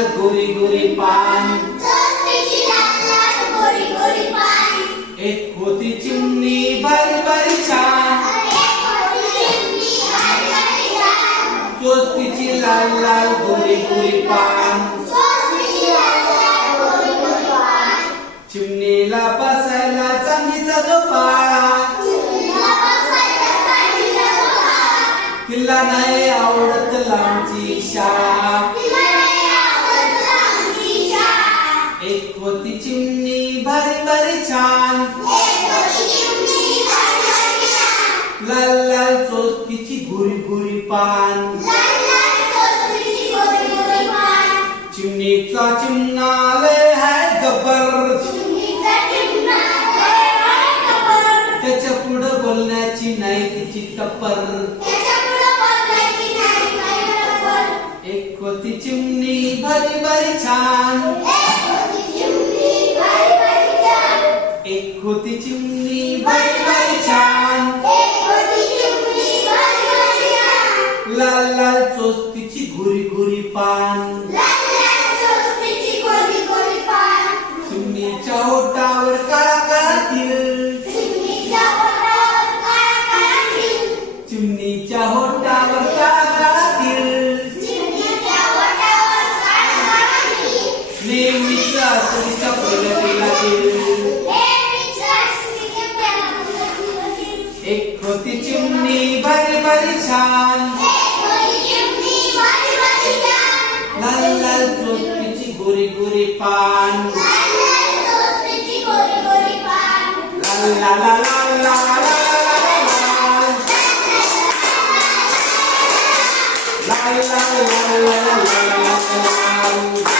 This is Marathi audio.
लाल गोरी गोरी पान, एक होती चिमणी बारी बारी छान, चोच तिची लाल लाल गोरी गोरी पान. चिमणीला बसायला चांदीचा झोपाळा, तिला नाही आवडत लांबची शाळा. एक होती चिमणी भारी भारी छान, लाल लाल चोच तिची गोरी गोरी पान. चिमणीचा चिमणा लय हाय गब्बर, त्याच्या पुढं बोलण्याची नाही तिची टप्पर. एक होती चिमणी भारी भारी छान, एक होती चिमणी भारी भारी छान, लाल लाल चोच तिची गोरी गोरी पान. चिमणीच्या होटावर काळा काळा तिळ, चिमणीच्या होटावर काळा काळा तिळ. नेहमीच तिच्या पलटीला तिळ. एक होती चिमणी भारी भारी छान, लाल लाल चोच तिची गोरी गोरी पान. ला ला ला ला ला ला ला ला ला ला ला ला ला.